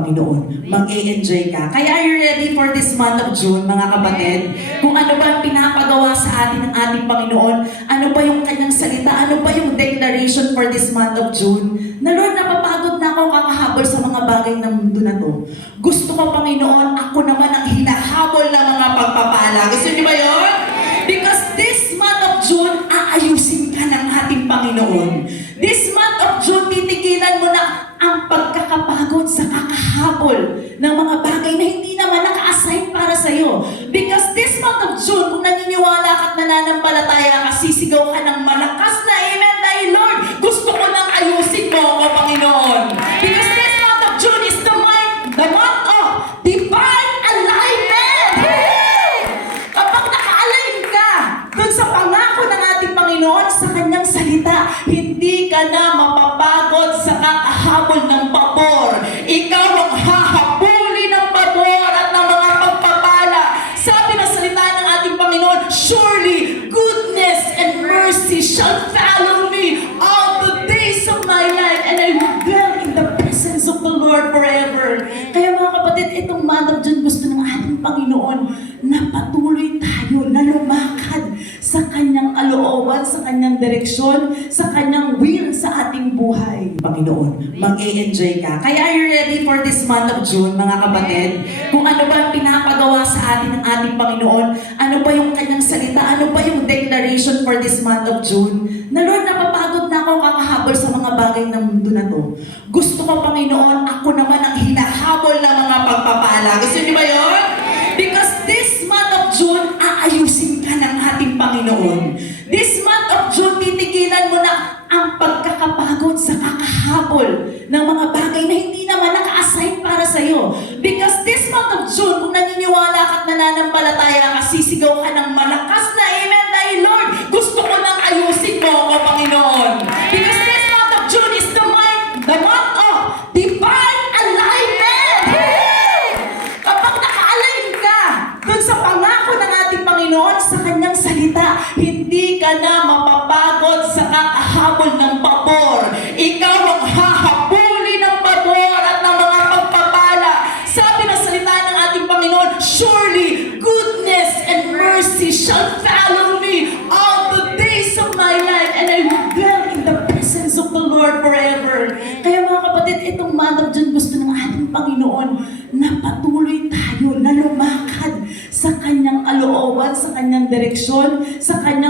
Panginoon. Mag-e-enjoy ka. Kaya are you ready for this month of June, mga kapatid? Kung ano ba ang pinapagawa sa atin ng ating Panginoon, ano ba yung kanyang salita, ano ba yung declaration for this month of June? Na Lord, napapagod na ako kakahabol sa mga bagay ng mundo na to. Gusto ko, Panginoon, ako naman ang hinahabol ng mga pagpapala. Gusto niyo ba yun? Because this month of June, aayusin ka ng ating Panginoon. This month of June, titigilan mo na ang pagkakapagod sa kakahabol ng mga bagay na hindi naman naka-assign para sa'yo. Because this month of June, kung naniniwala ka at nananampalataya ka, sisigaw ka ng malakas na amen dahil Lord, gusto ko nang ayusin mo ako, Panginoon. Because this month of June is the month of divine alignment. Kapag naka-align ka dun sa pangako ng ating Panginoon sa kanyang salita, hindi ka na mapapagod sa kakahabol ng pabor. Ikaw ang hahabulin ng pabor at ng mga pagpapala. Sabi ng salita ng ating Panginoon, surely goodness and mercy shall follow me all the days of my life, and I will dwell in the presence of the Lord forever. Kaya mga kapatid, itong month of June, gusto ng ating Panginoon na patuloy tayo na lumakad sa kanyang kalooban, sa kanyang direksyon, sa kanyang will sa ating buhay. Panginoon, mag-e-enjoy ka. Kaya are you ready for this month of June, mga kapatid? Kung ano ba ang pinapagawa sa atin ng ating Panginoon, ano ba yung kanyang salita, ano ba yung declaration for this month of June? Na Lord, napapagod na ako kakahabol sa mga bagay ng mundo na to. Gusto ko, Panginoon, ako naman ang hinahabol ng mga pagpapala. Gusto niyo ba yun? Because this month of June, aayusin ka ng ating Panginoon. This month of June, titigilan mo na ang pagkakapagod sa kakahabol ng mga bagay na hindi naman naka-assign para sa'yo. Because this month of June, kung naniniwala ka at nananampalataya ka, sisigaw ka ng malakas na amen dahil Lord, gusto ko nang ayusin mo ako, Panginoon. Because this month of June is the month of divine alignment. Kapag naka-align ka dun sa pangako ng ating Panginoon sa kanyang salita, hindi ka na mapapagod sa kakahabol ng pabor. Ikaw ang hahabulin ng pabor at ng mga pagpapala. Sabi ng salita ng ating Panginoon, surely goodness and mercy shall follow me all the days of my life, and I will dwell in the presence of the Lord forever. Kaya mga kapatid, itong month of June, gusto ng ating Panginoon na patuloy tayo na lumakad sa kanyang kalooban, sa kanyang direksyon, sa kanyang